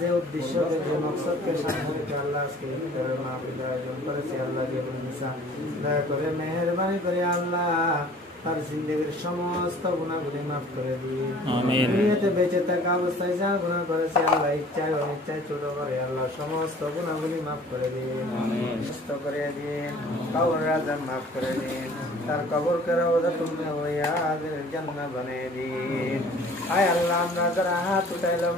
যে উদ্দেশ্যকে যে মকসদকে সামনে রেখে আল্লাহ আজকে ইফতারের মাহফিল আয়োজন করেছে, আল্লাহ যে দয়া করে মেহেরবানি করে আল্লাহ তার জিন্দেগির সমস্ত গুনাহগুলি মাফ করে দিন। আমিন। দুনিয়াতে বেঁচে থাকা অবস্থায় যা গুনাহ করেছে আল্লাহ ইচ্ছায় অনিচ্ছায় ছোট করে আল্লাহ সমস্ত গুনাহগুলি মাফ করে দিন। আমিন। সুস্থ করে দিন, কবরের আযাব মাফ করে দিন, তার কবরকে রওযাতুম মিন রিয়াদিল জান্নাহ বানিয়ে দিন। আয় আল্লাহ, আমরা যারা হাত উঠাইলাম